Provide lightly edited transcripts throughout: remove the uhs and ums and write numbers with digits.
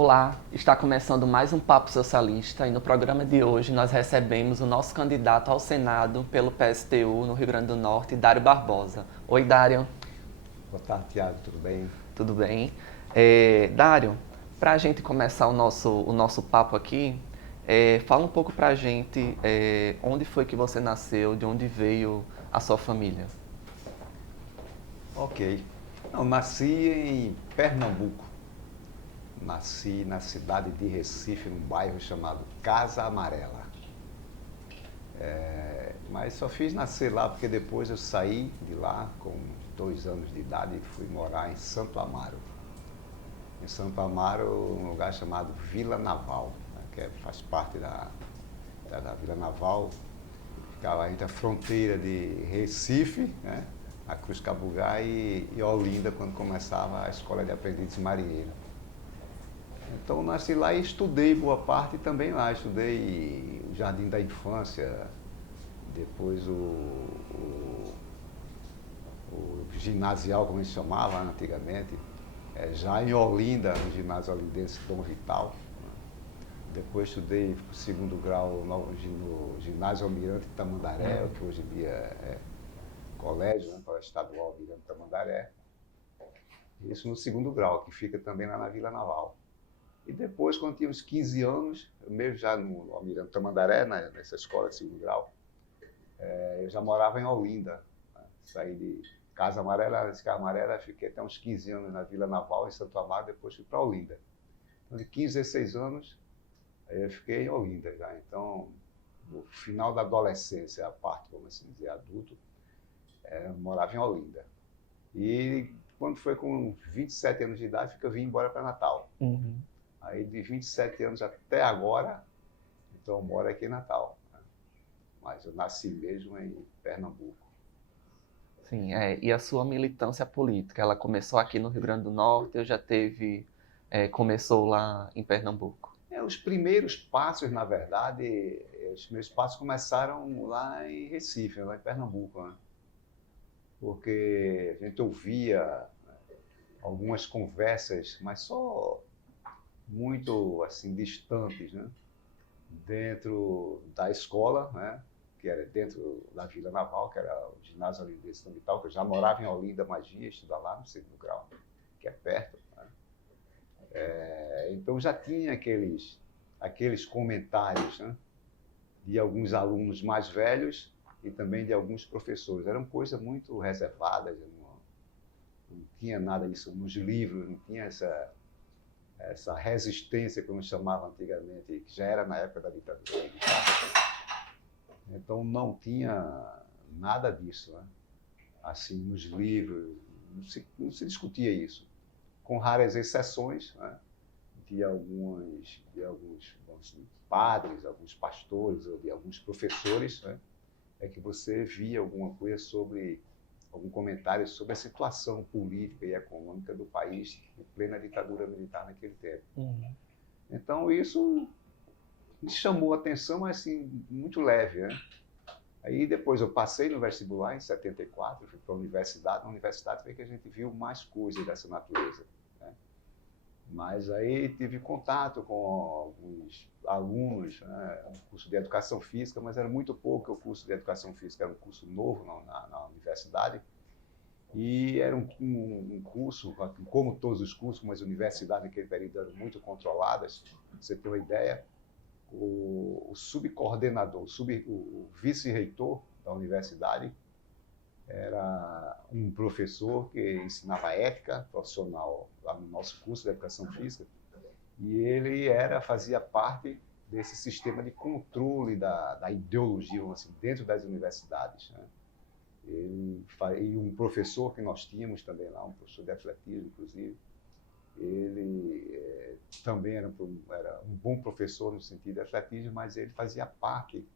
Olá, está começando mais um Papo Socialista e no programa de hoje nós recebemos o nosso candidato ao Senado pelo PSTU no Rio Grande do Norte, Dário Barbosa. Oi, Dário. Boa tarde, Tiago, tudo bem? Tudo bem? Dário, para a gente começar o nosso papo aqui, fala um pouco para a gente onde foi que você nasceu, de onde veio a sua família. Ok. Não, nasci em Pernambuco. Nasci na cidade de Recife, num bairro chamado Casa Amarela. Mas só fiz nascer lá porque depois eu saí de lá com 2 anos de idade e fui morar em Santo Amaro. Em Santo Amaro, um lugar chamado Vila Naval, né, faz parte da Vila Naval. Ficava entre a fronteira de Recife, né, a Cruz Cabugá e Olinda, quando começava a escola de aprendizes marinheiro. Então nasci lá e estudei boa parte também lá. Estudei o Jardim da Infância, depois o ginasial, como a gente chamava antigamente, já em Olinda, no ginásio olindense Dom Vital. Depois estudei o segundo grau no ginásio Almirante Tamandaré, que hoje em dia é colégio, né, Colégio Estadual Almirante Tamandaré. Isso no segundo grau, que fica também lá na Vila Naval. E depois, quando tinha uns 15 anos, mesmo já no Almirante Tamandaré, nessa escola de segundo grau, eu já morava em Olinda. Né? Saí de Casa Amarela, fiquei até uns 15 anos na Vila Naval, em Santo Amaro, depois fui para Olinda. Então, de 15 a 16 anos, eu fiquei em Olinda já. Então, no final da adolescência, a parte, vamos assim dizer, adulto, eu morava em Olinda. E quando foi com 27 anos de idade, eu vim embora para Natal. Uhum. Aí de 27 anos até agora, então eu moro aqui em Natal. Né? Mas eu nasci mesmo em Pernambuco. Sim, e a sua militância política, ela começou aqui no Rio Grande do Norte ou já começou lá em Pernambuco? Os primeiros passos, na verdade, os primeiros passos começaram lá em Recife, lá em Pernambuco, né? Porque a gente ouvia algumas conversas, mas só muito assim distantes, né? Dentro da escola, né? Que era dentro da Vila Naval, que era o ginásio Olindense Dom Vital, que eu já morava em Olinda, mas ia estudar lá no segundo grau, que é perto. Né? Então já tinha aqueles comentários, né? De alguns alunos mais velhos e também de alguns professores. Eram coisas muito reservadas, não tinha nada disso nos livros, não tinha essa resistência, como chamava antigamente, que já era na época da ditadura militar. Então não tinha nada disso, né? Assim, nos livros, não se discutia isso. Com raras exceções, né? de alguns padres, alguns pastores ou de alguns professores, né? É que você via alguma coisa algum comentário sobre a situação política e econômica do país em plena ditadura militar naquele tempo. Uhum. Então isso me chamou a atenção, mas assim, muito leve, né? Aí depois eu passei no vestibular em 74, fui para a universidade. Na universidade foi que a gente viu mais coisas dessa natureza. Né? Mas aí tive contato com alguns alunos, né? Um curso de educação física, mas era muito pouco o curso de educação física, era um curso novo na universidade. E era um curso, como todos os cursos, mas as universidades naquele período eram muito controladas. Pra você ter uma ideia, o subcoordenador, o vice-reitor da universidade era um professor que ensinava ética profissional lá no nosso curso de educação física, e ele fazia parte desse sistema de controle da ideologia, assim, dentro das universidades. Né? E um professor que nós tínhamos também lá, um professor de atletismo, inclusive, ele também era um bom professor no sentido de atletismo, mas ele fazia parte,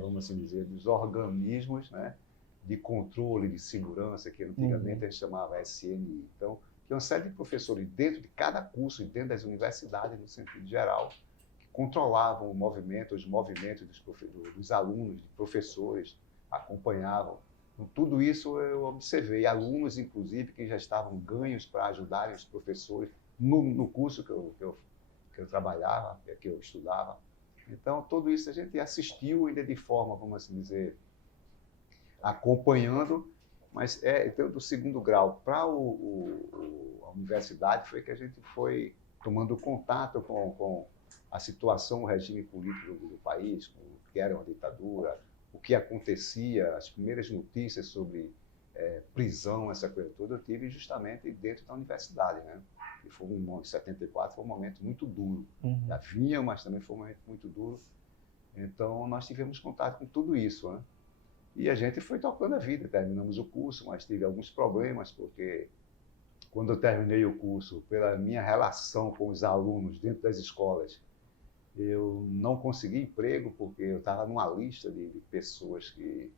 vamos assim dizer, dos organismos, né, de controle de segurança, que antigamente a gente chamava SNI. Então, tinha uma série de professores dentro de cada curso e dentro das universidades, no sentido geral, que controlavam os movimentos dos alunos, de professores, acompanhavam. Então, tudo isso eu observei. Alunos, inclusive, que já estavam ganhos para ajudarem os professores no curso que eu trabalhava, que eu estudava. Então, tudo isso a gente assistiu ainda de forma, vamos assim dizer, acompanhando, mas então, do segundo grau para a universidade foi que a gente foi tomando contato com a situação, o regime político do país, o que era uma ditadura, o que acontecia, as primeiras notícias sobre prisão, essa coisa toda, eu tive justamente dentro da universidade, né? E foi em 74 foi um momento muito duro. Já vinha, mas também foi um momento muito duro. Então, nós tivemos contato com tudo isso, né? E a gente foi tocando a vida, terminamos o curso, mas tive alguns problemas, porque quando eu terminei o curso, pela minha relação com os alunos dentro das escolas, eu não consegui emprego, porque eu estava numa lista de pessoas que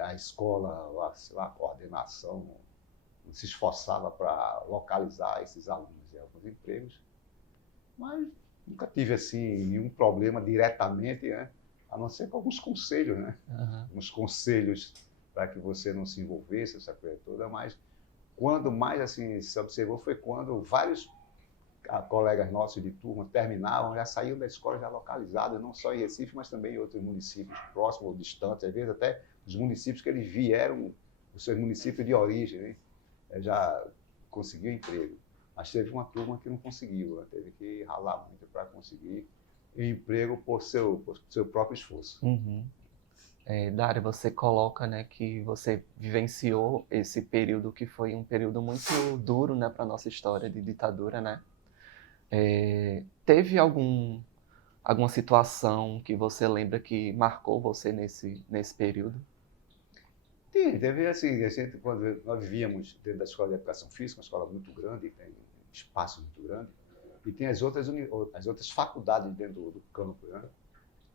a escola, sei lá, a coordenação, se esforçava para localizar esses alunos em alguns empregos, mas nunca tive assim nenhum problema diretamente, né? A não ser com alguns conselhos, né? Uns conselhos para que você não se envolvesse, essa coisa toda, mas quando mais assim se observou foi quando vários colegas nossos de turma terminavam, já saíam da escola já localizados, não só em Recife, mas também em outros municípios próximos ou distantes, às vezes até os municípios que eles vieram, os seus municípios de origem, né? Já conseguiu emprego. Mas teve uma turma que não conseguiu, né? Teve que ralar muito para conseguir emprego por seu próprio esforço. Dário, você coloca, né, que você vivenciou esse período que foi um período muito duro, né, para a nossa história de ditadura, né? Teve alguma situação que você lembra que marcou você nesse período? Sim, teve assim, a gente, quando nós vivíamos dentro da Escola de Educação Física, uma escola muito grande, tem um espaço muito grande, e tem as outras faculdades dentro do campus, né?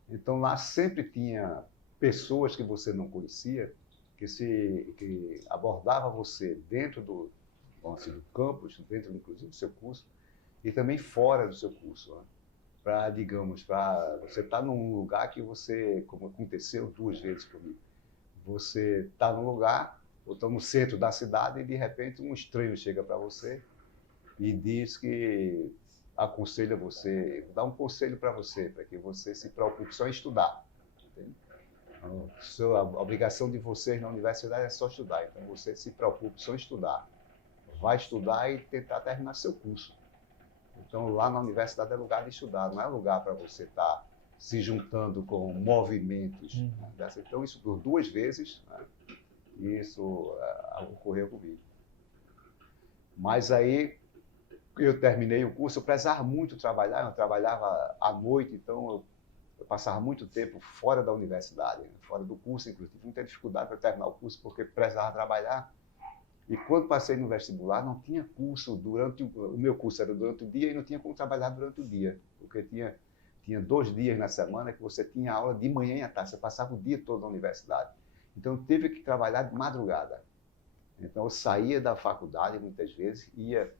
Então lá sempre tinha pessoas que você não conhecia, que abordava você dentro do campus, dentro inclusive do seu curso, e também fora do seu curso, né? Para, digamos, para você estar num lugar que você, como aconteceu 2 vezes comigo, você está num lugar, ou está no centro da cidade, e de repente um estranho chega para você e diz que aconselha você, dá um conselho para você, para que você se preocupe só em estudar. Entende? A obrigação de vocês na universidade é só estudar, então você se preocupe só em estudar. Vai estudar e tentar terminar seu curso. Então, lá na universidade é lugar de estudar, não é lugar para você estar se juntando com movimentos. Né? Então, isso por 2 vezes, né? Isso ocorreu comigo. Mas aí, eu terminei o curso, eu precisava muito trabalhar, eu trabalhava à noite, então eu passava muito tempo fora da universidade, fora do curso, inclusive. Tive muita dificuldade para terminar o curso, porque precisava trabalhar. E quando passei no vestibular, não tinha curso durante o meu curso era durante o dia e não tinha como trabalhar durante o dia, porque tinha 2 dias na semana que você tinha aula de manhã e à tarde, você passava o dia todo na universidade. Então eu teve que trabalhar de madrugada. Então eu saía da faculdade muitas vezes, ia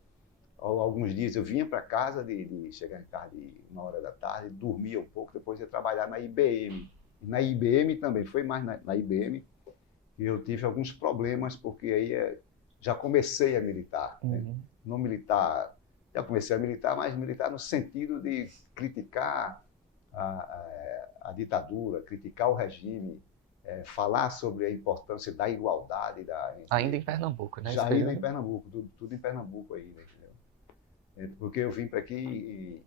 alguns dias eu vinha para casa de chegar em casa de 1h da tarde, dormia um pouco, depois ia trabalhar na IBM. E na IBM também, foi mais na IBM, e eu tive alguns problemas porque aí já comecei a militar, né? Não militar, já comecei a militar, mas militar no sentido de criticar a ditadura, criticar o regime, falar sobre a importância da igualdade. Ainda em Pernambuco, né? Já ainda em Pernambuco, tudo em Pernambuco ainda, entendeu? Porque eu vim para aqui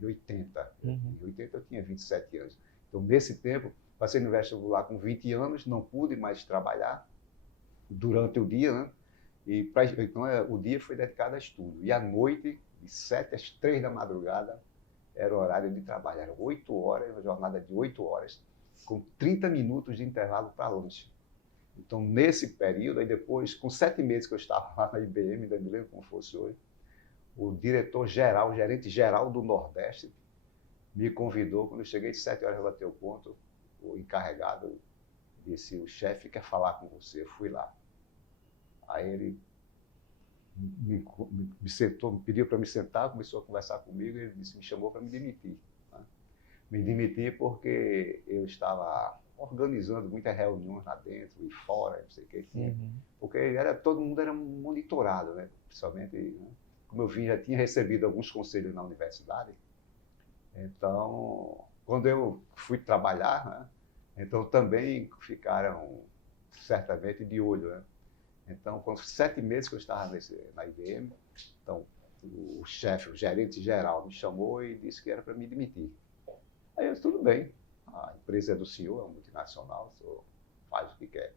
em 80. Em 80 eu tinha 27 anos. Então, nesse tempo, passei no vestibular com 20 anos, não pude mais trabalhar durante o dia, né? Então, o dia foi dedicado a estudo. E à noite, de 7 às 3 da madrugada, era o horário de trabalho. Eram 8 horas, uma jornada de 8 horas, com 30 minutos de intervalo para lanche. Então, nesse período, aí depois, com 7 meses que eu estava lá na IBM, ainda me lembro como fosse hoje, o diretor-geral, o gerente-geral do Nordeste, me convidou, quando eu cheguei de 7 horas, eu bati o ponto, o encarregado disse, o chefe quer falar com você. Eu fui lá. Aí ele me sentou, me pediu para me sentar, começou a conversar comigo e ele me chamou para me demitir. Né? Me demitir porque eu estava organizando muitas reuniões lá dentro e fora, não sei o que tinha. Uhum. Porque todo mundo era monitorado, né? Principalmente, né? Como eu já tinha recebido alguns conselhos na universidade, então, quando eu fui trabalhar, né? Então também ficaram certamente de olho, né? Então, com 7 meses que eu estava na IBM, então o chefe, o gerente geral, me chamou e disse que era para me demitir. Aí eu disse, tudo bem, a empresa é do senhor, é uma multinacional, o senhor faz o que quer.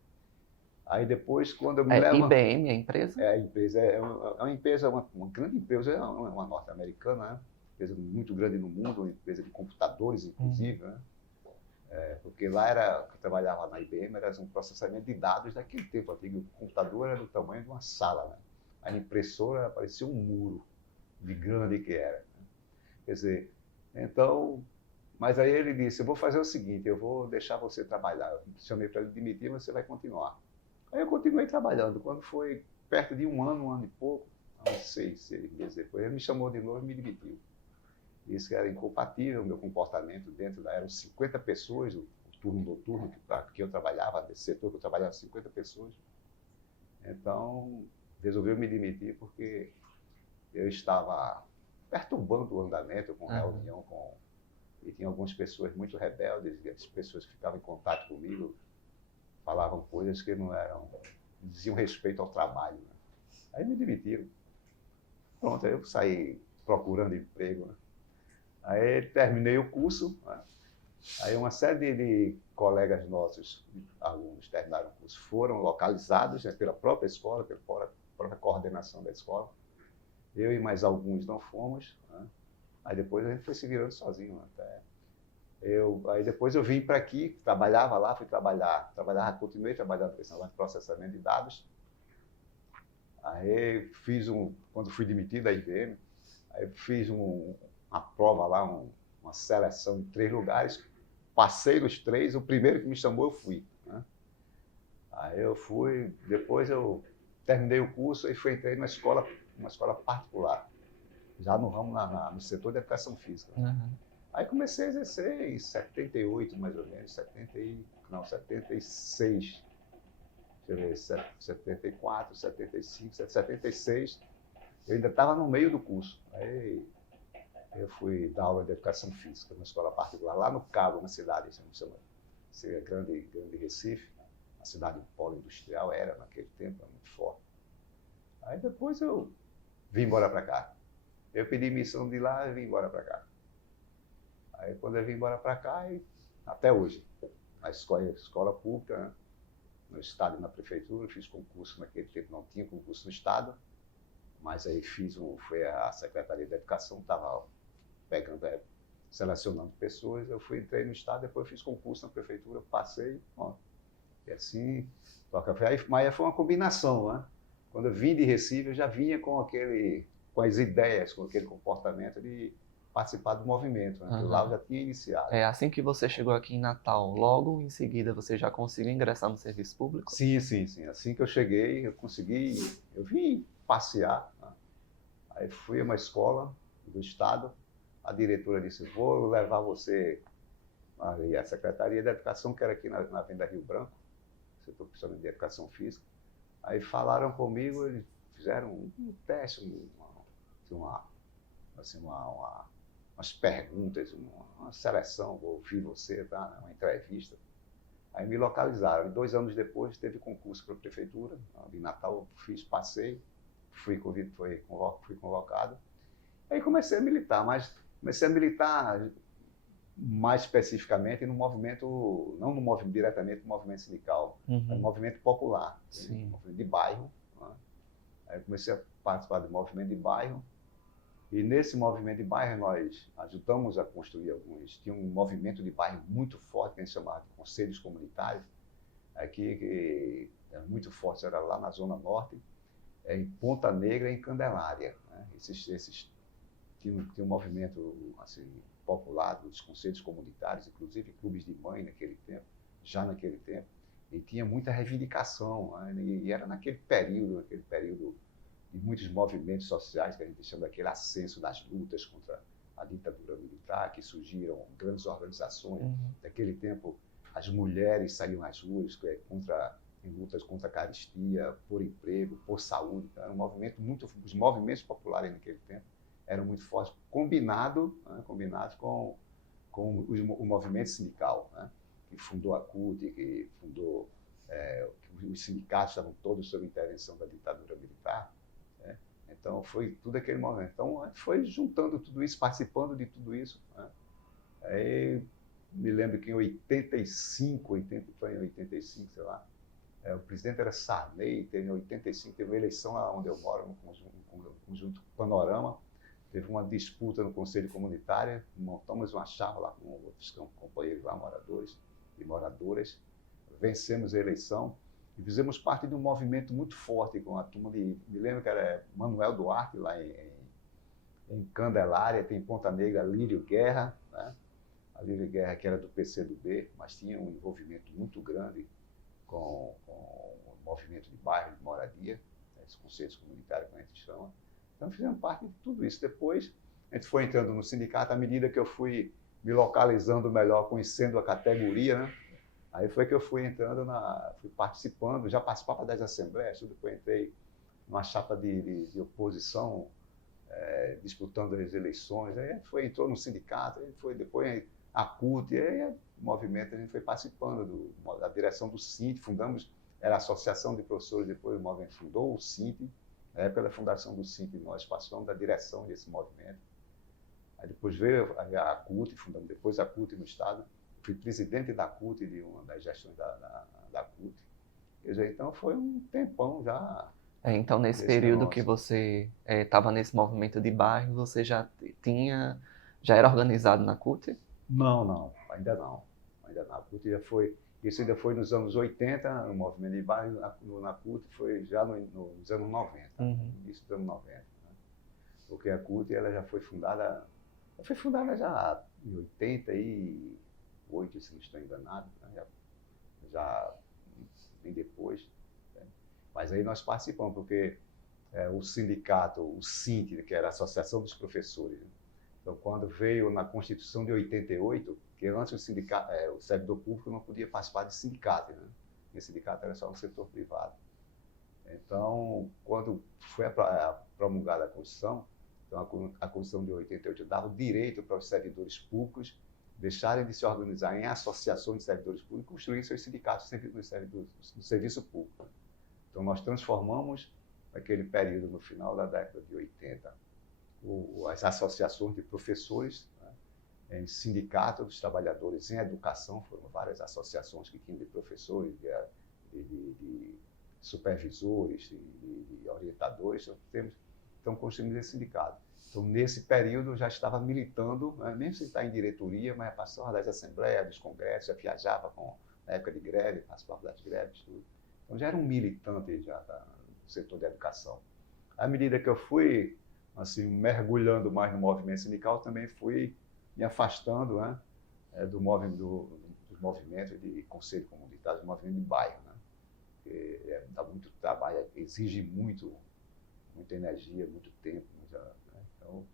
Aí depois, quando eu me levo... IBM, a empresa? A empresa é uma empresa, uma grande empresa, é uma norte-americana, né? Uma empresa muito grande no mundo, uma empresa de computadores, inclusive, né? Porque lá que eu trabalhava na IBM, era um processamento de dados daquele tempo antigo. O computador era do tamanho de uma sala, né? A impressora parecia um muro de grande que era. Né? Quer dizer, então... Mas aí ele disse, eu vou fazer o seguinte, eu vou deixar você trabalhar. Eu chamei para ele demitir, mas você vai continuar. Aí eu continuei trabalhando. Quando foi perto de um ano e pouco, uns 6 meses depois, ele me chamou de novo e me demitiu. Disse que era incompatível o meu comportamento dentro da... Eram 50 pessoas, o turno noturno que eu trabalhava, desse setor que eu trabalhava, 50 pessoas. Então, resolveu me demitir porque eu estava perturbando o andamento com reunião, e tinha algumas pessoas muito rebeldes, e as pessoas que ficavam em contato comigo falavam coisas que não diziam respeito ao trabalho. Né? Aí me demitiram. Pronto, aí eu saí procurando emprego. Né? Aí terminei o curso, né? Aí uma série de colegas nossos, alunos, terminaram o curso, foram localizados, né, pela própria escola, pela própria coordenação da escola. Eu e mais alguns não fomos. Né? Aí depois a gente foi se virando sozinho. Até aí depois eu vim para aqui, trabalhava lá, fui trabalhar, continuei trabalhando com esse negócio de processamento de dados. Aí quando fui demitido da IBM, aí fiz uma prova lá, uma seleção em 3 lugares, passei nos 3, o primeiro que me chamou eu fui. Né? Aí eu fui, depois eu terminei o curso e entrei numa escola particular, já no ramo, no setor de educação física. Uhum. Aí comecei a exercer em 78, mais ou menos, 76. Deixa eu ver, 74, 75, 76. Eu ainda estava no meio do curso. Aí eu fui dar aula de educação física numa escola particular, lá no Cabo, uma cidade, chama grande Recife, uma cidade polo industrial, era naquele tempo, era muito forte. Aí depois eu vim embora para cá. Eu pedi missão de lá e vim embora para cá. Aí quando eu vim embora para cá, até hoje, na escola pública, né? No estado e na prefeitura, fiz concurso, naquele tempo não tinha concurso no estado, mas aí foi a Secretaria da Educação, estava selecionando pessoas, entrei no estado, depois fiz concurso na prefeitura, passei, ó, e assim, mas foi uma combinação, né? Quando eu vim de Recife, eu já vinha com as ideias, com aquele comportamento de participar do movimento, né? Lá eu já tinha iniciado. Assim que você chegou aqui em Natal, logo em seguida você já conseguiu ingressar no serviço público? Sim. Assim que eu cheguei, eu vim passear, né? Aí fui a uma escola do estado, a diretora disse, vou levar você à Secretaria da Educação, que era aqui na Avenida Rio Branco, setor principalmente de Educação Física. Aí falaram comigo, eles fizeram um teste, umas perguntas, uma seleção, vou ouvir você, tá? Uma entrevista. Aí me localizaram. E 2 anos depois teve concurso para a prefeitura, de Natal, passei, fui convocado. Aí comecei a militar, mas comecei a militar mais especificamente no movimento, não diretamente no movimento sindical, mas no movimento popular, no movimento de bairro. Né? Aí comecei a participar do movimento de bairro. E nesse movimento de bairro nós ajudamos a construir tinha um movimento de bairro muito forte, que a gente chamava de conselhos comunitários, aqui, que era muito forte, era lá na Zona Norte, em Ponta Negra e em Candelária. Né? Tinha um movimento assim, popular dos conselhos comunitários, inclusive clubes de mãe naquele tempo, e tinha muita reivindicação, né? E era naquele período de muitos movimentos sociais, que a gente chama daquele ascenso das lutas contra a ditadura militar, que surgiram grandes organizações. Naquele tempo, as mulheres saíam às ruas em lutas contra a carestia, por emprego, por saúde. Então, era um movimento os movimentos populares naquele tempo eram muito fortes, combinados com o movimento sindical, né? Que fundou a CUT, que fundou os sindicatos estavam todos sob intervenção da ditadura militar, né? Então foi tudo aquele momento. Então a gente foi juntando tudo isso, participando de tudo isso, né? Aí me lembro que em 85, foi em 85, sei lá, o presidente era Sarney, em 85 teve uma eleição lá onde eu moro, no conjunto Panorama, teve uma disputa no Conselho Comunitário, montamos uma chapa lá com outros companheiros lá, moradores e moradoras, vencemos a eleição e fizemos parte de um movimento muito forte com a turma me lembro que era Manuel Duarte, lá em Candelária, tem Ponta Negra, Lírio Guerra, né? A Lírio Guerra, que era do PCdoB, mas tinha um envolvimento muito grande com o movimento de bairro, de moradia, né? Os conselhos comunitários, como a gente chama. Então, fizemos parte de tudo isso. Depois, a gente foi entrando no sindicato, à medida que eu fui me localizando melhor, conhecendo a categoria, né? Aí foi que eu fui entrando, fui participando, já participava das assembleias, depois entrei numa chapa de oposição, disputando as eleições, aí entrou no sindicato, aí foi depois a CUT, aí o movimento a gente foi participando da direção do SINT, fundamos, era a Associação de Professores, depois o movimento fundou o SINT, na época da fundação do SINT, nós participamos da direção desse movimento. Aí depois veio a CUT, fundamos depois a CUT no Estado, fui presidente da CUT, de uma das gestões da CUT. Quer dizer, então foi um tempão já. Então, nesse período que você estava nesse movimento de bairro, você já era organizado na CUT? Não, ainda não. A CUT já foi, isso ainda foi nos anos 80, no movimento de bairro, na CUT foi já nos anos 90, início dos anos 90. Né? Porque a CUT ela já foi fundada já em 88, se não estou enganado, né? já bem depois. Né? Mas aí nós participamos, porque o sindicato, o SINT, que era a Associação dos Professores, né? Então, quando veio na Constituição de 88, que antes o servidor público não podia participar de sindicato, né? E o sindicato era só no setor privado. Então, quando foi promulgada a Constituição, então a Constituição de 88 dava o direito para os servidores públicos deixarem de se organizar em associações de servidores públicos e construírem seus sindicatos no serviço público. Então, nós transformamos, naquele período, no final da década de 80, as associações de professores, né, em sindicato dos trabalhadores em educação, foram várias associações que tinham de professores, de supervisores, de orientadores, então construímos esse sindicato. Então, nesse período, eu já estava militando, né, mesmo sem estar em diretoria, mas participava das assembleias, dos congressos, já viajava na época de greve, participava das greves, tudo. Então, já era um militante já do setor da educação. À medida que eu fui assim, mergulhando mais no movimento sindical, também fui me afastando, né, dos movimentos de conselho comunitário, do movimento de bairro, né, que dá muito trabalho, exige muita energia, muito tempo. Né, então,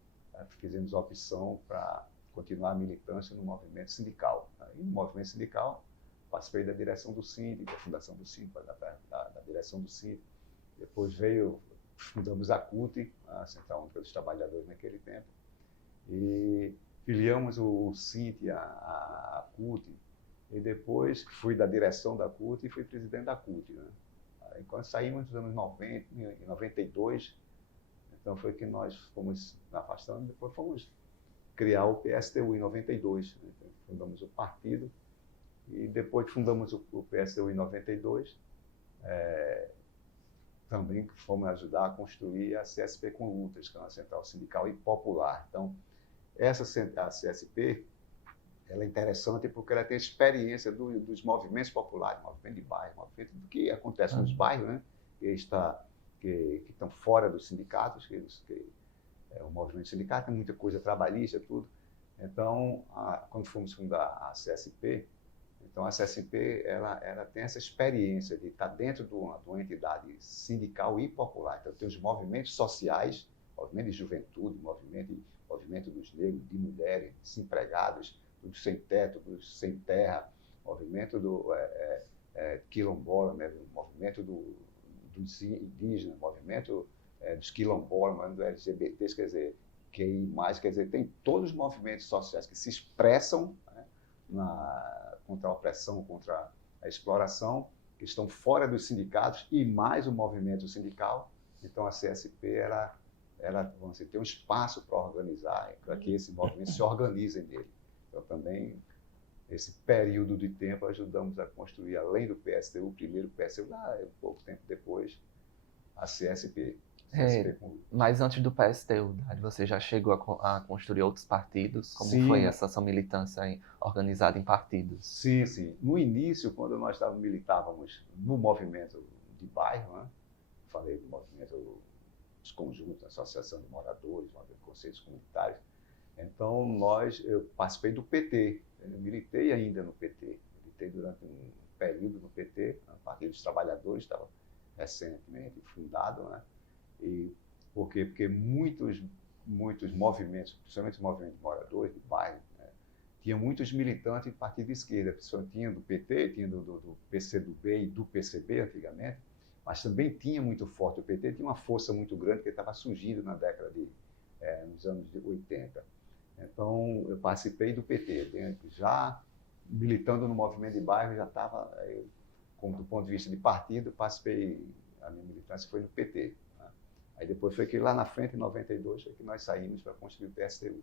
fizemos a opção para continuar a militância no movimento sindical. Né, e no movimento sindical, participei da direção do SIND, da fundação do SIND, da direção do SIND. Depois fundamos a CUT, a Central Única dos Trabalhadores naquele tempo, e filiamos o SINT à CUT, e depois fui da direção da CUT e fui presidente da CUT. Né? Aí, quando saímos nos anos 90, em 92, então foi que nós fomos afastando, depois fomos criar o PSTU em 92, né? Então, fundamos o partido, e depois fundamos o PSTU em 92, também fomos ajudar a construir a CSP com Lutas, que é uma central sindical e popular. Então, a CSP, ela é interessante porque ela tem experiência dos movimentos populares, movimento de bairro, movimento do que acontece nos bairros, né? que estão fora dos sindicatos, o movimento sindical tem muita coisa trabalhista, tudo. Então, quando fomos fundar a CSP, então, a CSP ela tem essa experiência de estar dentro de uma entidade sindical e popular. Então, tem os movimentos sociais, movimento de juventude, movimento dos negros, de mulheres, desempregados, dos sem teto, dos sem terra, movimento quilombola, né? Movimento dos indígenas, movimento dos quilombolas, movimento do LGBTs, quer dizer, quer dizer, tem todos os movimentos sociais que se expressam, né, contra a opressão, contra a exploração, que estão fora dos sindicatos e mais o movimento sindical. Então a CSP vamos dizer, tem um espaço para organizar, para que esse movimento se organize nele. Então também esse período de tempo ajudamos a construir, além do PSTU, primeiro o PSTU, um pouco tempo depois, a CSP. Mas antes do PSTU, você já chegou a construir outros partidos? Como sim, foi essa sua militância organizada em partidos? Sim, sim. No início, quando nós militávamos no movimento de bairro, né? Falei do movimento dos conjuntos, Associação de Moradores, Conselhos Comunitários. Então, eu participei do PT, eu militei ainda no PT. Militei durante um período no PT, o Partido dos Trabalhadores, estava recentemente fundado, né? E por quê? Porque muitos movimentos, principalmente os movimentos de moradores de bairro, né, tinha muitos militantes de partido de esquerda, tinha do PT, tinha do PCdoB e do PCB antigamente, mas também tinha muito forte. O PT tinha uma força muito grande que estava surgindo na década nos anos de 80. Então, eu participei do PT, já militando no movimento de bairro, já estava, do ponto de vista de partido, a minha militância foi no PT. Aí depois foi que lá na frente, em 92, foi que nós saímos para construir o PSTU.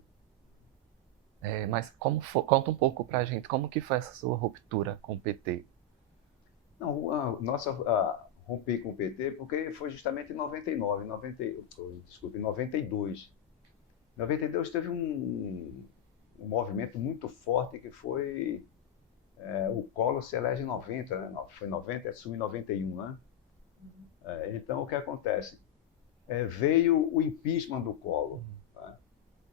Mas conta um pouco para a gente, como que foi essa sua ruptura com o PT? Não, rompi com o PT porque foi justamente em 99, em 92. Em 92 teve um movimento muito forte que foi o Collor se elege em 90, né? Foi 90, assumiu em 91, né? Então, o que acontece? Veio o impeachment do Collor. Tá?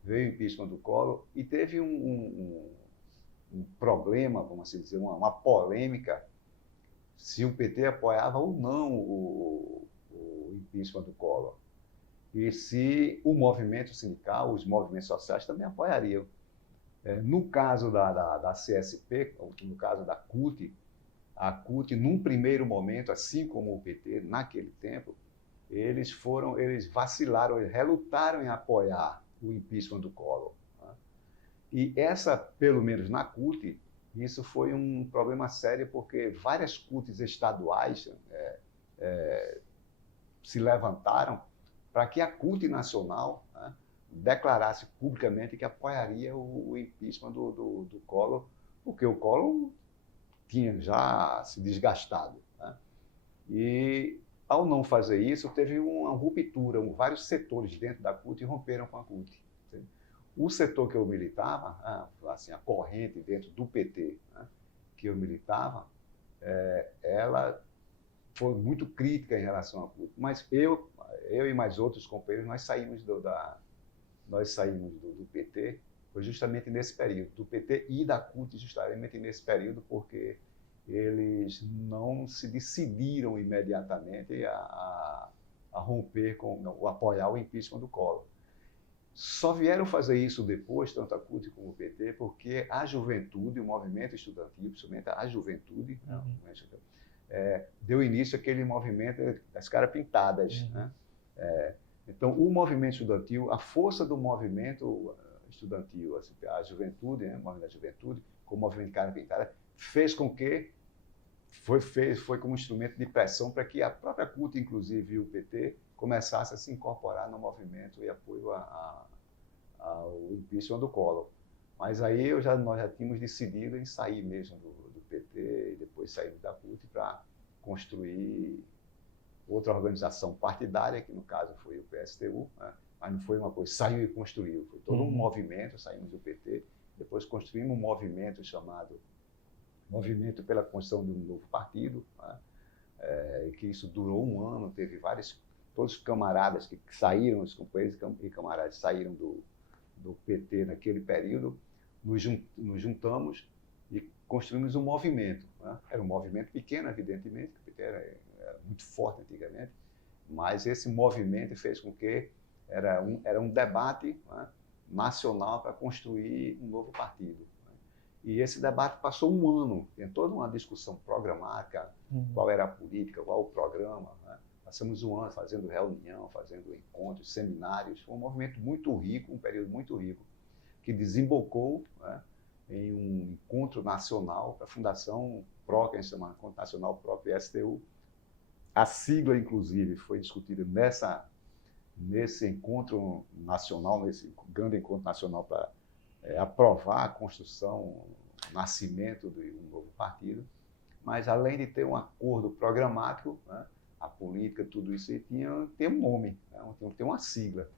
Veio o impeachment do Collor e teve um problema, vamos assim dizer, uma polêmica, se o PT apoiava ou não o impeachment do Collor. E se o movimento sindical, os movimentos sociais também apoiariam. No caso da CSP, no caso da CUT, a CUT, num primeiro momento, assim como o PT, naquele tempo, eles vacilaram, eles relutaram em apoiar o impeachment do Collor. Né? E pelo menos na CUT, isso foi um problema sério, porque várias CUTs estaduais se levantaram para que a CUT nacional, né, declarasse publicamente que apoiaria o impeachment do Collor, porque o Collor tinha já se desgastado. Né? E, ao não fazer isso, teve uma ruptura, vários setores dentro da CUT romperam com a CUT. O setor que eu militava, assim, a corrente dentro do PT, né, que eu militava, ela foi muito crítica em relação à CUT. Mas eu e mais outros companheiros, nós saímos do PT, foi justamente nesse período, do PT e da CUT, justamente nesse período, porque eles não se decidiram imediatamente a romper a apoiar o impeachment do Collor. Só vieram fazer isso depois, tanto a CUT como o PT, porque a juventude, o movimento estudantil, principalmente a juventude, deu início àquele movimento das caras pintadas. Né? Então, o movimento estudantil, a força do movimento estudantil, a juventude, né, o movimento da juventude, com o movimento de cara pintada, fez com que foi como instrumento de pressão para que a própria CUT, inclusive, e o PT, começasse a se incorporar no movimento e apoio ao impeachment do Collor. Mas aí nós já tínhamos decidido em sair mesmo do PT e depois sair da CUT para construir outra organização partidária, que no caso foi o PSTU, né? Mas não foi uma coisa, saiu e construiu, foi todo um movimento, saímos do PT, depois construímos um movimento chamado Movimento pela Construção de um Novo Partido, né? Que isso durou um ano, teve todos os camaradas que saíram, os companheiros e camaradas saíram do PT naquele período, nos juntamos e construímos um movimento. Né? Era um movimento pequeno, evidentemente, o PT era muito forte antigamente, mas esse movimento fez com que era um debate, né, nacional para construir um novo partido. Né? E esse debate passou um ano, tem toda uma discussão programática, qual era a política, qual o programa, né? Passamos um ano fazendo reunião, fazendo encontros, seminários. Foi um movimento muito rico, um período muito rico, que desembocou, né, em um encontro nacional para a Fundação PRO, que a gente chama Encontro Nacional PRO-PSTU. A sigla, inclusive, foi discutida nesse encontro nacional, nesse grande encontro nacional para aprovar a construção, o nascimento de um novo partido. Mas, além de ter um acordo programático, né, a política, tudo isso, tem um nome, né, tem uma sigla.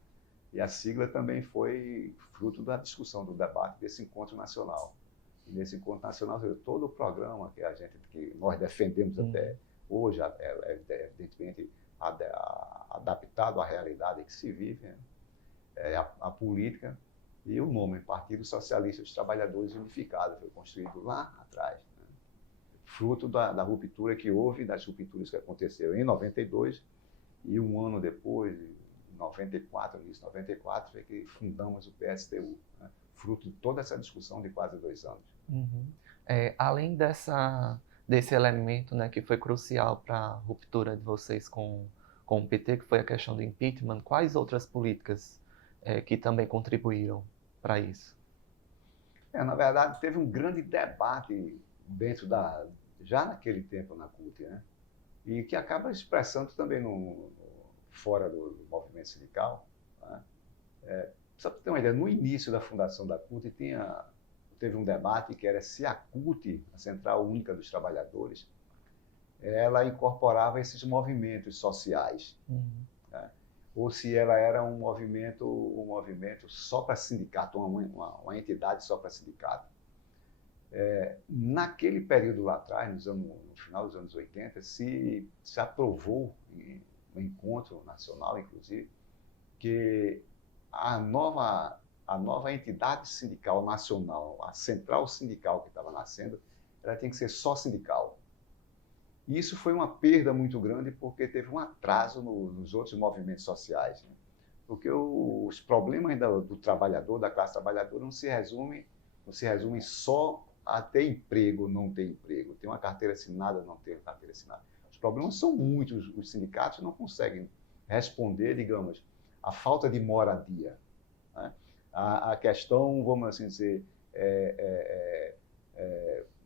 E a sigla também foi fruto da discussão, do debate desse encontro nacional. E nesse encontro nacional, todo o programa que nós defendemos até hoje, evidentemente adaptado à realidade que se vive, né? A política e o nome, Partido Socialista dos Trabalhadores Unificado, foi construído lá atrás, né? Fruto da ruptura que houve, das rupturas que aconteceram em 92 e um ano depois, 94, início de 94, foi que fundamos o PSTU, né? Fruto de toda essa discussão de quase 2 anos. Além desse elemento, né, que foi crucial para a ruptura de vocês com o PT, que foi a questão do impeachment, quais outras políticas que também contribuíram para isso? Na verdade, teve um grande debate dentro já naquele tempo na CUT, né? E que acaba expressando também fora do movimento sindical, né? Só para ter uma ideia, no início da fundação da CUT teve um debate que era se a CUT, a Central Única dos Trabalhadores, ela incorporava esses movimentos sociais, né? Ou se ela era um movimento só para sindicato, uma entidade só para sindicato. Naquele período lá atrás, no final dos anos 80, se aprovou, no encontro nacional, inclusive, que a nova entidade sindical nacional, a central sindical que estava nascendo, ela tem que ser só sindical. E isso foi uma perda muito grande porque teve um atraso nos outros movimentos sociais, né? Porque os problemas do trabalhador, da classe trabalhadora, não se resumem só a ter emprego ou não ter emprego, ter uma carteira assinada ou não ter carteira assinada. Os problemas são muitos, os sindicatos não conseguem responder, digamos, à falta de moradia, né? A questão, vamos assim dizer,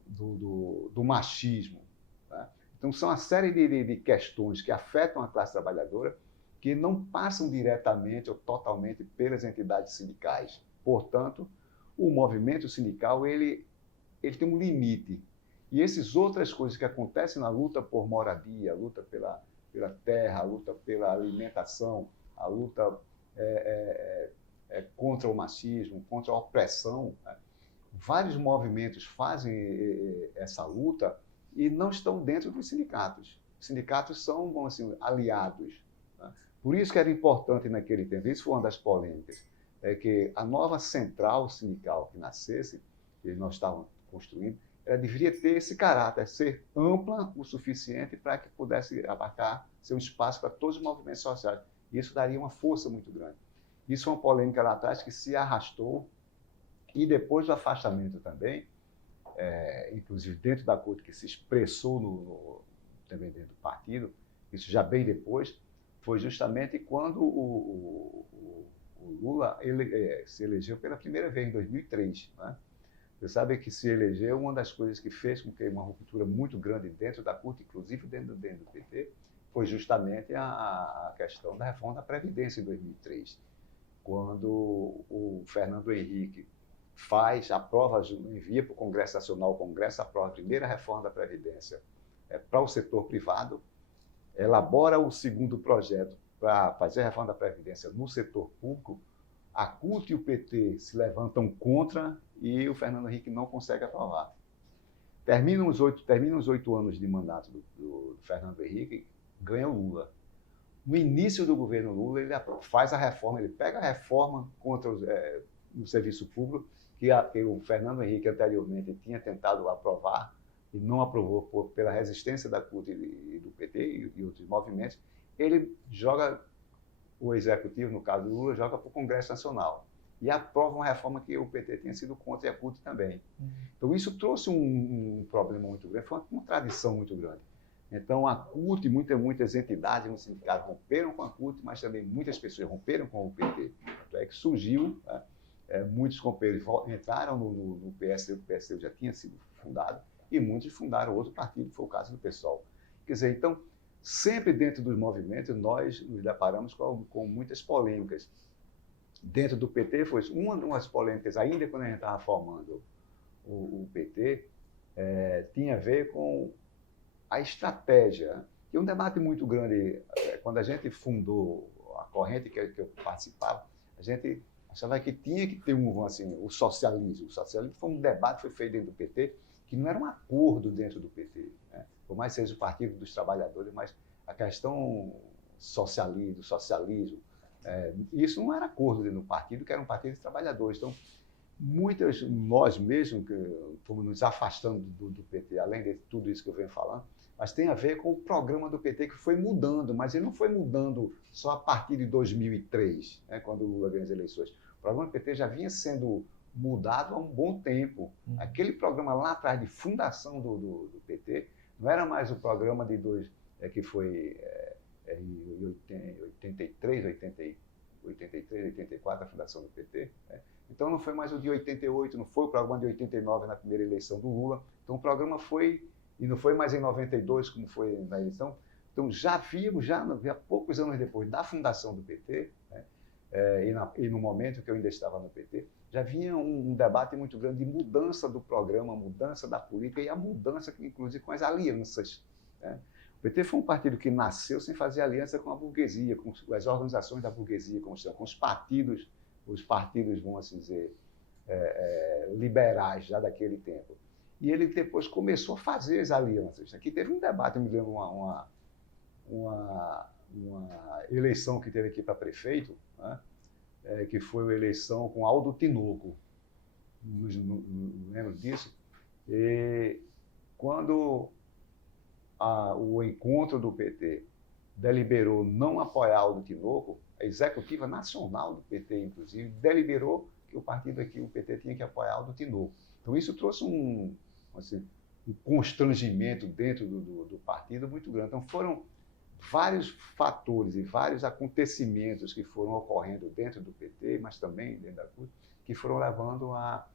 do machismo, né? Então, são uma série de questões que afetam a classe trabalhadora que não passam diretamente ou totalmente pelas entidades sindicais. Portanto, o movimento sindical ele tem um limite. E essas outras coisas que acontecem na luta por moradia, a luta pela terra, a luta pela alimentação, a luta contra o machismo, contra a opressão, né? Vários movimentos fazem essa luta e não estão dentro dos sindicatos. Os sindicatos são, vamos assim, aliados, né? Por isso que era importante naquele tempo, isso foi uma das polêmicas, que a nova central sindical que nascesse, que nós estávamos construindo, ela deveria ter esse caráter, ser ampla o suficiente para que pudesse abarcar, ser um espaço para todos os movimentos sociais. E isso daria uma força muito grande. Isso é uma polêmica lá atrás que se arrastou, e depois do afastamento também, inclusive dentro da CUT, que se expressou também dentro do partido, isso já bem depois, foi justamente quando o Lula se elegeu pela primeira vez, em 2003, né? Você sabe que se elegeu, uma das coisas que fez com que uma ruptura muito grande dentro da CUT, inclusive dentro do PT, foi justamente a questão da reforma da Previdência em 2003, quando o Fernando Henrique envia para o Congresso Nacional, o Congresso aprova a primeira reforma da Previdência para o setor privado, elabora o segundo projeto para fazer a reforma da Previdência no setor público, a CUT e o PT se levantam contra e o Fernando Henrique não consegue aprovar. Terminam os 8 anos de mandato do Fernando Henrique, ganha o Lula. No início do governo Lula, ele faz a reforma, ele pega a reforma contra o serviço público, que o Fernando Henrique anteriormente tinha tentado aprovar e não aprovou pela resistência da CUT e do PT e outros movimentos. Ele joga, o executivo, no caso do Lula, joga para o Congresso Nacional. e aprova uma reforma que o PT tinha sido contra e a CUT também. Então isso trouxe um problema muito grande, foi uma contradição muito grande. Então a CUT, muitas entidades no sindicato romperam com a CUT, mas também muitas pessoas romperam com o PT. Tanto é que surgiu, né, muitos companheiros entraram no PSDU, o PSDU já tinha sido fundado, e muitos fundaram outro partido, que foi o caso do PSOL. Quer dizer, então, sempre dentro dos movimentos, nós nos deparamos com muitas polêmicas. Dentro do PT, foi uma das polêmicas, ainda quando a gente estava formando o PT, tinha a ver com a estratégia. E um debate muito grande, quando a gente fundou a corrente que eu participava, a gente achava que tinha que ter o socialismo. O socialismo foi um debate que foi feito dentro do PT, que não era um acordo dentro do PT, né? Por mais seja o Partido dos Trabalhadores, mas a questão socialismo, isso não era acordo dentro do partido, que era um partido de trabalhadores. Então, nós mesmos que fomos nos afastando do PT, além de tudo isso que eu venho falando, mas tem a ver com o programa do PT que foi mudando, mas ele não foi mudando só a partir de 2003, né, quando o Lula ganhou as eleições. O programa do PT já vinha sendo mudado há um bom tempo. Aquele programa lá atrás de fundação do PT não era mais o programa que foi em 83, 84, a fundação do PT. Né? Então não foi mais o de 88, não foi o programa de 89 na primeira eleição do Lula. Então o programa foi, e não foi mais em 92 como foi na eleição. Então já vimos, já poucos anos depois da fundação do PT, né? E no momento que eu ainda estava no PT, já vinha um debate muito grande de mudança do programa, mudança da política e a mudança, inclusive, com as alianças. Né? O PT foi um partido que nasceu sem fazer aliança com a burguesia, com as organizações da burguesia, com os partidos, vamos assim dizer, liberais já daquele tempo. E ele depois começou a fazer as alianças. Aqui teve um debate, eu me lembro, uma eleição que teve aqui para prefeito, né? Que foi uma eleição com Aldo Tinoco, não lembro disso, e quando o encontro do PT deliberou não apoiar Aldo Tinoco, a executiva nacional do PT, inclusive, deliberou que o partido aqui, o PT, tinha que apoiar Aldo Tinoco. Então isso trouxe um constrangimento dentro do partido muito grande. Então foram vários fatores e vários acontecimentos que foram ocorrendo dentro do PT, mas também dentro da CUT, que foram levando a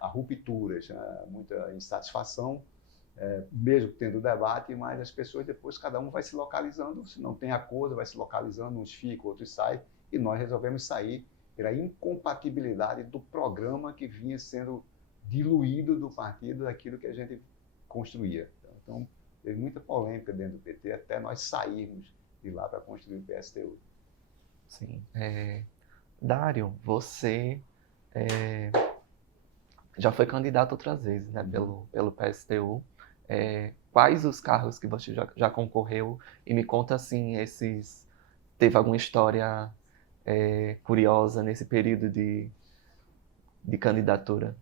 rupturas, a muita insatisfação, mesmo tendo debate, mas as pessoas depois, cada um vai se localizando, se não tem acordo, vai se localizando, uns ficam, outros saem, e nós resolvemos sair pela incompatibilidade do programa que vinha sendo diluído do partido, daquilo que a gente construía. Então, teve muita polêmica dentro do PT até nós sairmos de lá para construir o PSTU. Sim. Dário, você já foi candidato outras vezes, né, pelo PSTU. Quais os cargos que você já concorreu? E me conta, assim, teve alguma história curiosa nesse período de candidatura?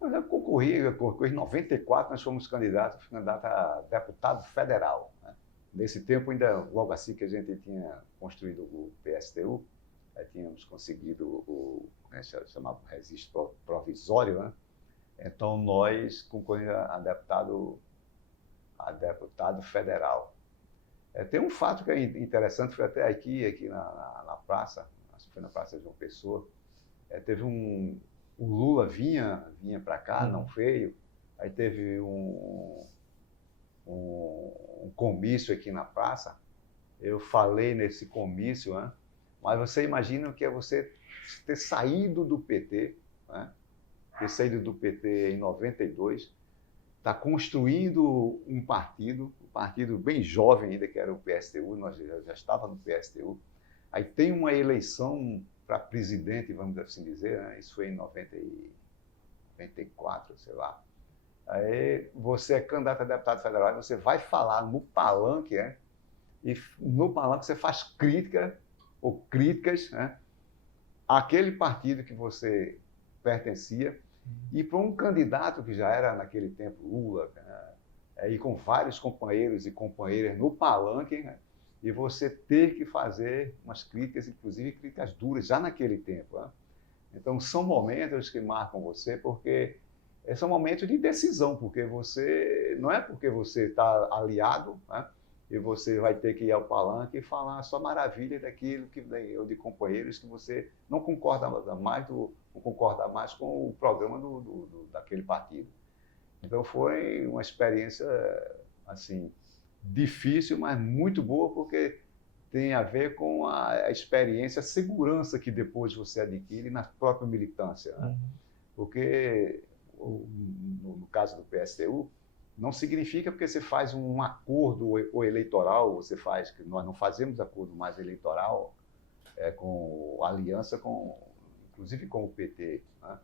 Eu já concorri em 94, nós fomos candidatos a deputado federal. Né? Nesse tempo, ainda logo assim que a gente tinha construído o PSTU, tínhamos conseguido o chamado registro provisório, né? Então nós concorremos a deputado federal. Tem um fato que é interessante, foi até aqui na praça, acho que foi na Praça João Pessoa, teve o Lula vinha para cá, não veio, aí teve um comício aqui na praça, eu falei nesse comício, né? Mas você imagina o que é você ter saído do PT, né? Ter saído do PT em 92, está construindo um partido bem jovem ainda, que era o PSTU, nós já estávamos no PSTU, aí tem uma eleição para presidente, vamos assim dizer, né? Isso foi em 94, sei lá. Aí você é candidato a deputado federal, e você vai falar no palanque, né? E no palanque você faz críticas, né, àquele partido que você pertencia, e para um candidato que já era naquele tempo Lula, né? E com vários companheiros e companheiras no palanque, né? e você ter que fazer umas críticas, inclusive críticas duras, já naquele tempo. Né? Então, são momentos que marcam você, porque são momentos de decisão, porque você não é porque você está aliado, né? E você vai ter que ir ao palanque e falar só maravilha daquilo que ou de companheiros que você não concorda mais, não concorda mais com o programa daquele partido. Então foi uma experiência assim difícil, mas muito boa, porque tem a ver com a experiência, a segurança que depois você adquire na própria militância. Né? Porque, no caso do PSTU, não significa porque você faz um acordo eleitoral, você faz, que nós não fazemos acordo mais eleitoral com aliança, inclusive com o PT. Né?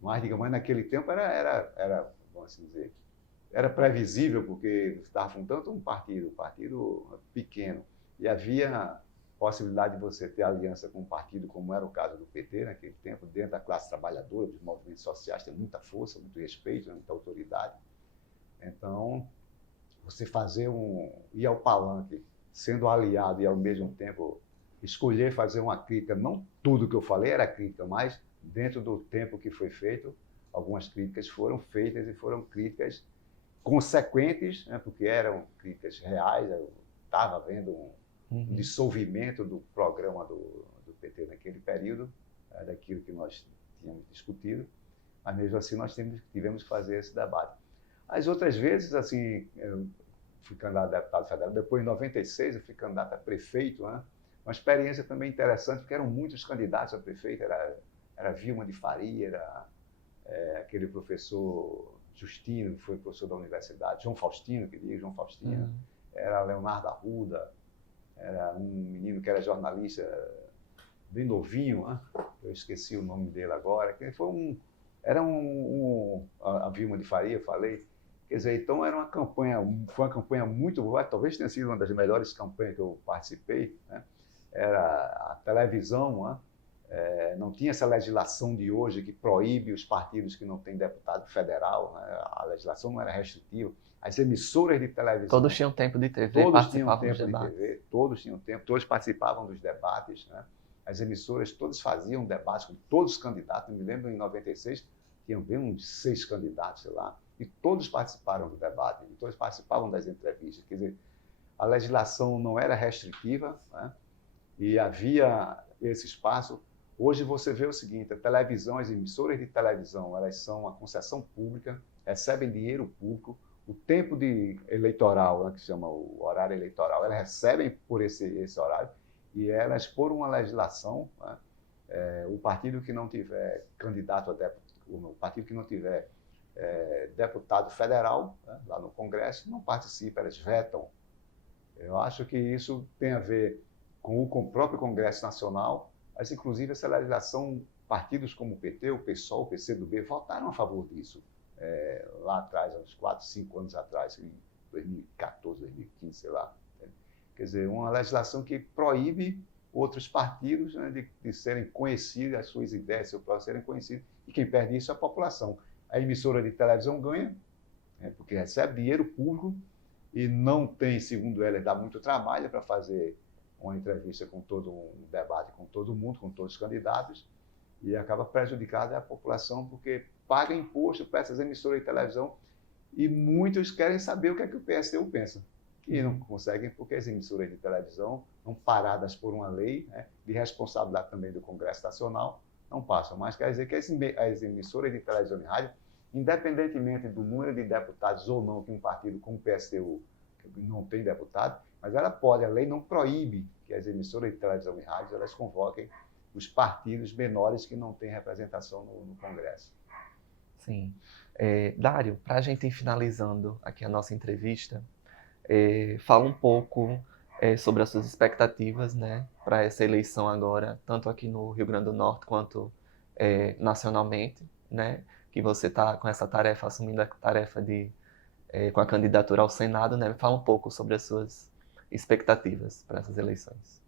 Mas, digamos, naquele tempo era, vamos assim dizer, era previsível, porque estava fundando um partido pequeno, e havia possibilidade de você ter aliança com um partido, como era o caso do PT naquele tempo, dentro da classe trabalhadora, dos movimentos sociais, tem muita força, muito respeito, muita autoridade. Então, você ir ao palanque, sendo aliado e ao mesmo tempo escolher fazer uma crítica, não tudo que eu falei era crítica, mas dentro do tempo que foi feito, algumas críticas foram feitas e foram críticas consequentes, né, porque eram críticas reais. Eu estava vendo um dissolvimento do programa do PT naquele período, daquilo que nós tínhamos discutido, mas mesmo assim nós tivemos que fazer esse debate. As outras vezes, assim, eu fui candidato a deputado federal, depois em 96 eu fui candidato a prefeito, né? Uma experiência também interessante, porque eram muitos candidatos a prefeito, era Vilma de Faria, era aquele professor Justino, que foi professor da universidade, João Faustino, era Leonardo Arruda, era um menino que era jornalista bem novinho, né? Eu esqueci o nome dele agora, que foi a Vilma de Faria, falei. Quer dizer, então foi uma campanha muito boa, talvez tenha sido uma das melhores campanhas que eu participei, né? Era a televisão, né? Não tinha essa legislação de hoje que proíbe os partidos que não têm deputado federal, né? A legislação não era restritiva. As emissoras de televisão... Todos tinham tempo de TV, participavam dos debates. Todos tinham tempo, todos participavam dos debates, né? As emissoras todas faziam debates com todos os candidatos. Eu me lembro, em 96, tinham bem uns 6 candidatos, sei lá, e todos participaram do debate, e todos participavam das entrevistas. Quer dizer, a legislação não era restritiva, né? E havia esse espaço. Hoje você vê o seguinte: a televisão, as emissoras de televisão, elas são uma concessão pública, recebem dinheiro público, o tempo eleitoral, né, que se chama o horário eleitoral, elas recebem por esse horário, e elas, por uma legislação, né, o partido que não tiver candidato a deputado, o partido que não tiver deputado federal, né, lá no Congresso, não participa, elas vetam. Eu acho que isso tem a ver com o próprio Congresso Nacional, mas inclusive essa legislação, partidos como o PT, o PSOL, o PCdoB, votaram a favor disso, lá atrás, há uns 4, 5 anos atrás, em 2014, 2015, sei lá. Quer dizer, uma legislação que proíbe outros partidos, né, de serem conhecidos, as suas ideias, seu próprio serem conhecidos, e quem perde isso é a população. A emissora de televisão ganha, né, porque recebe dinheiro público e não tem, segundo ela, dá muito trabalho para fazer uma entrevista com todo um debate com todo mundo, com todos os candidatos, e acaba prejudicada a população porque paga imposto para essas emissoras de televisão e muitos querem saber o que é que o PSTU pensa. E não conseguem porque as emissoras de televisão, não paradas por uma lei, né, de responsabilidade também do Congresso Nacional, não passam. Mas quer dizer que as emissoras de televisão e rádio, independentemente do número de deputados ou não que um partido como o PSTU não tem deputado, mas a lei não proíbe que as emissoras de televisão e rádio elas convoquem os partidos menores que não têm representação no Congresso. Sim. Dário, para a gente ir finalizando aqui a nossa entrevista, fala um pouco sobre as suas expectativas, né, para essa eleição agora, tanto aqui no Rio Grande do Norte quanto nacionalmente, né, que você está com essa tarefa, assumindo a tarefa com a candidatura ao Senado, né? Fala um pouco sobre as suas expectativas para essas eleições.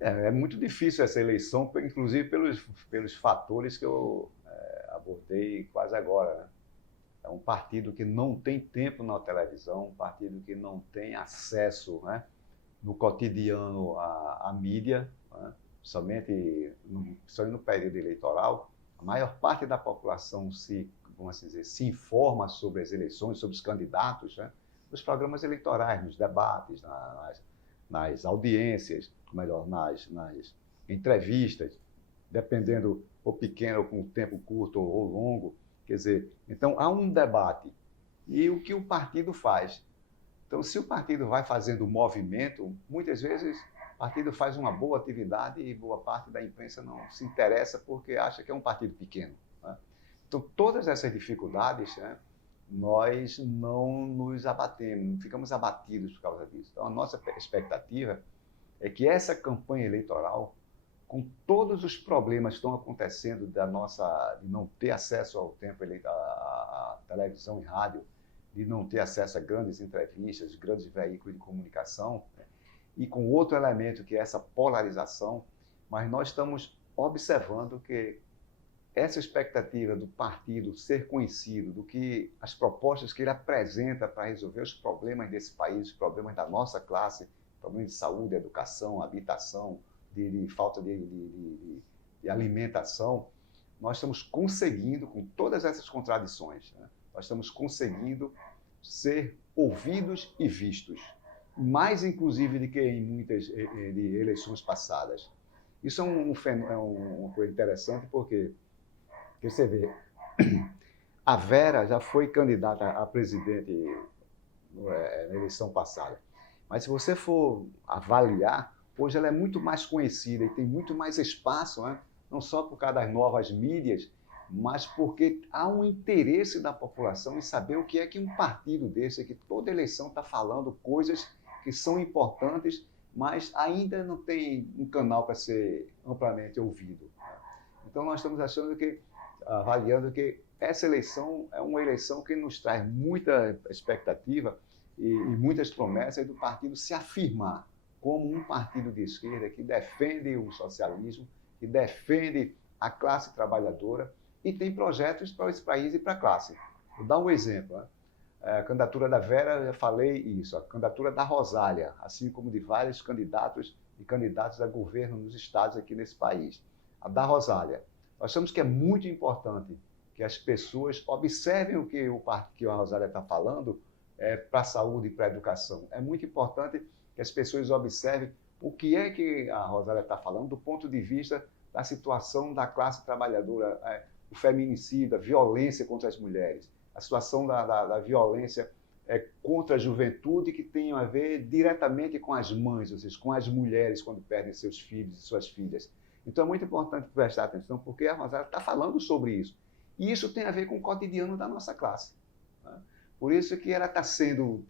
É muito difícil essa eleição, inclusive pelos fatores que eu abordei quase agora, né? É um partido que não tem tempo na televisão, um partido que não tem acesso, né, no cotidiano a mídia, né? Principalmente no período eleitoral, a maior parte da população vamos assim dizer, se informa sobre as eleições, sobre os candidatos, né? Nos programas eleitorais, nos debates, nas audiências, melhor, nas entrevistas, dependendo ou pequeno, ou com tempo curto ou longo. Quer dizer, então há um debate. E o que o partido faz? Então, se o partido vai fazendo movimento, muitas vezes o partido faz uma boa atividade e boa parte da imprensa não se interessa porque acha que é um partido pequeno, né? Então, todas essas dificuldades, né, nós não nos abatemos, não ficamos abatidos por causa disso. Então, a nossa expectativa é que essa campanha eleitoral, com todos os problemas que estão acontecendo de não ter acesso ao tempo à televisão e rádio, de não ter acesso a grandes entrevistas, grandes veículos de comunicação, né? E com outro elemento que é essa polarização, mas nós estamos observando que essa expectativa do partido ser conhecido, do que as propostas que ele apresenta para resolver os problemas desse país, os problemas da nossa classe, problemas de saúde, educação, habitação, de falta de alimentação, nós estamos conseguindo, com todas essas contradições, né? Nós estamos conseguindo ser ouvidos e vistos, mais inclusive do que em muitas de eleições passadas. Isso é uma coisa interessante porque você vê, a Vera já foi candidata a presidente na eleição passada, mas se você for avaliar, hoje ela é muito mais conhecida e tem muito mais espaço, né? Não só por causa das novas mídias, mas porque há um interesse da população em saber o que é que um partido desse, que toda eleição está falando coisas que são importantes, mas ainda não tem um canal para ser amplamente ouvido. Então nós estamos avaliando que essa eleição é uma eleição que nos traz muita expectativa e muitas promessas do partido se afirmar como um partido de esquerda que defende o socialismo, que defende a classe trabalhadora e tem projetos para esse país e para a classe. Vou dar um exemplo, né? A candidatura da Vera, eu já falei isso, a candidatura da Rosália, assim como de vários candidatos e candidatos a governo nos estados aqui nesse país. A da Rosália. Nós achamos que é muito importante que as pessoas observem o que a Rosália está falando para a saúde e para a educação. É muito importante que as pessoas observem o que é que a Rosália está falando do ponto de vista da situação da classe trabalhadora, o feminicídio, a violência contra as mulheres, a situação da violência contra a juventude que tem a ver diretamente com as mães, ou seja, com as mulheres quando perdem seus filhos e suas filhas. Então é muito importante prestar atenção porque a Rosália está falando sobre isso. E isso tem a ver com o cotidiano da nossa classe, né? Por isso que ela está sendo,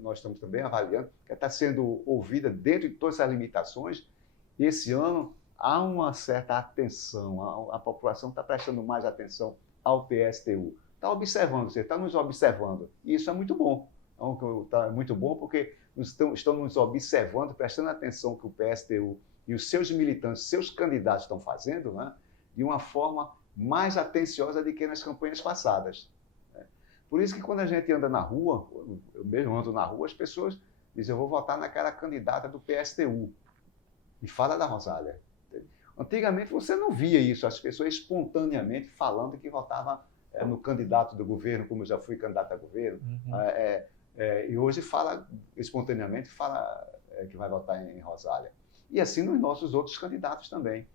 nós estamos também avaliando, que ela está sendo ouvida dentro de todas essas limitações. Esse ano há uma certa atenção, a população está prestando mais atenção ao PSTU. Está observando, você está nos observando. E isso é muito bom. É muito bom porque estão nos observando, prestando atenção que o PSTU e os seus militantes, seus candidatos estão fazendo, né, de uma forma mais atenciosa do que nas campanhas passadas. Por isso que quando a gente anda na rua, eu mesmo ando na rua, as pessoas dizem, eu vou votar naquela candidata do PSTU. E fala da Rosália. Antigamente você não via isso, as pessoas espontaneamente falando que votavam no candidato do governo, como eu já fui candidato a governo. E hoje fala espontaneamente, que vai votar em Rosália. E assim nos nossos outros candidatos também.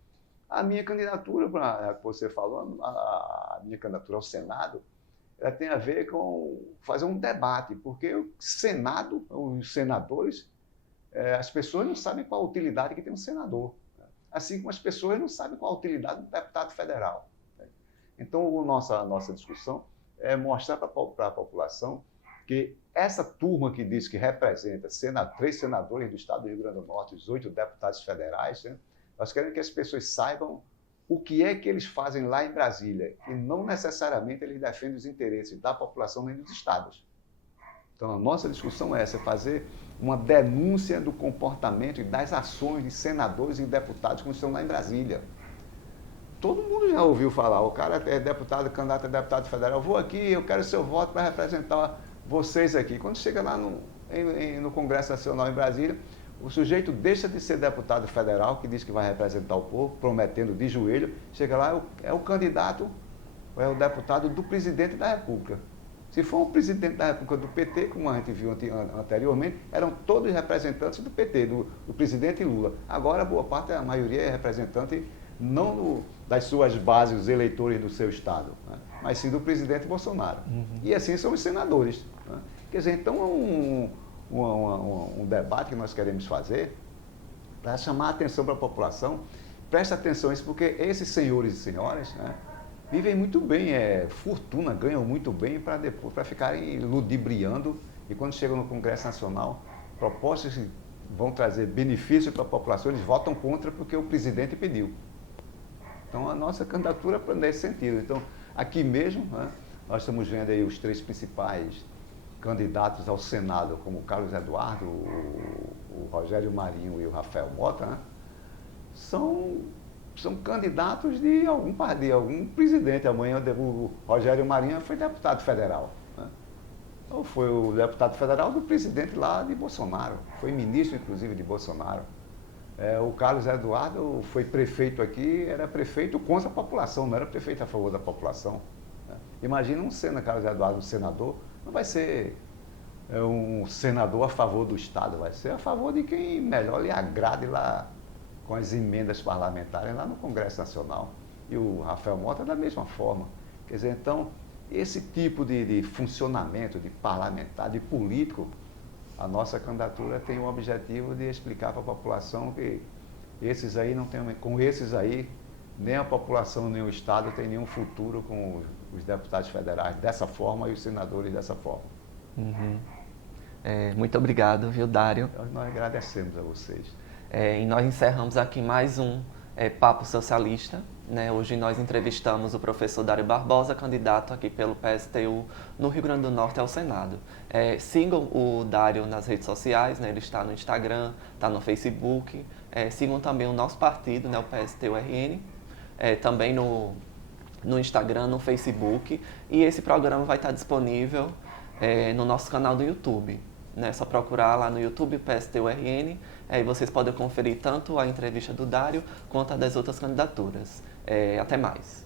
A minha candidatura, que você falou, a minha candidatura ao Senado, ela tem a ver com fazer um debate, porque o Senado, os senadores, as pessoas não sabem qual a utilidade que tem um senador, né? Assim como as pessoas não sabem qual a utilidade do deputado federal, né? Então, a nossa discussão é mostrar para a população que essa turma que diz que representa 3 senadores do estado do Rio Grande do Norte, os 8 deputados federais, né? Nós queremos que as pessoas saibam o que é que eles fazem lá em Brasília, e não necessariamente eles defendem os interesses da população nem dos estados. Então, a nossa discussão é essa, fazer uma denúncia do comportamento e das ações de senadores e deputados que estão lá em Brasília. Todo mundo já ouviu falar, o cara é deputado, candidato a deputado federal, eu vou aqui, eu quero seu voto para representar vocês aqui. Quando chega lá no Congresso Nacional em Brasília, O sujeito deixa de ser deputado federal, que diz que vai representar o povo, prometendo de joelho, chega lá, é o candidato, é o deputado do presidente da República. Se for um presidente da República do PT, como a gente viu anteriormente, eram todos representantes do PT, do presidente Lula. Agora, boa parte, a maioria é representante não das suas bases, os eleitores do seu estado, né? Mas sim do presidente Bolsonaro. E assim são os senadores, né? Quer dizer, então um debate que nós queremos fazer para chamar a atenção para a população. Presta atenção nisso, porque esses senhores e senhoras, né, vivem muito bem, fortuna, ganham muito bem para ficarem ludibriando, e quando chegam no Congresso Nacional, propostas que vão trazer benefício para a população, eles votam contra porque o presidente pediu. Então a nossa candidatura é nesse sentido. Então, aqui mesmo, né, nós estamos vendo aí os 3 principais candidatos ao Senado, como o Carlos Eduardo, o Rogério Marinho e o Rafael Mota, né, são candidatos de algum presidente. Amanhã o Rogério Marinho foi deputado federal, né? Então foi o deputado federal do presidente lá de Bolsonaro, foi ministro inclusive de Bolsonaro. O Carlos Eduardo foi prefeito aqui, era prefeito contra a população, não era prefeito a favor da população, né? Imagina Carlos Eduardo, um senador, não vai ser um senador a favor do Estado, vai ser a favor de quem melhor lhe agrade lá com as emendas parlamentares lá no Congresso Nacional. E o Rafael Mota da mesma forma. Quer dizer, então, esse tipo de funcionamento, de parlamentar, de político, a nossa candidatura tem o objetivo de explicar para a população que com esses aí, nem a população nem o Estado tem nenhum futuro com os deputados federais dessa forma e os senadores dessa forma. Muito obrigado, viu, Dário? Nós agradecemos a vocês. E nós encerramos aqui mais um Papo Socialista, né? Hoje nós entrevistamos o professor Dário Barbosa, candidato aqui pelo PSTU no Rio Grande do Norte ao Senado. Sigam o Dário nas redes sociais, né? Ele está no Instagram, está no Facebook. Sigam também o nosso partido, né? O PSTU-RN, também no Instagram, no Facebook. E esse programa vai estar disponível no nosso canal do YouTube. É só procurar lá no YouTube PSTU-RN, e vocês podem conferir tanto a entrevista do Dário quanto a das outras candidaturas. Até mais.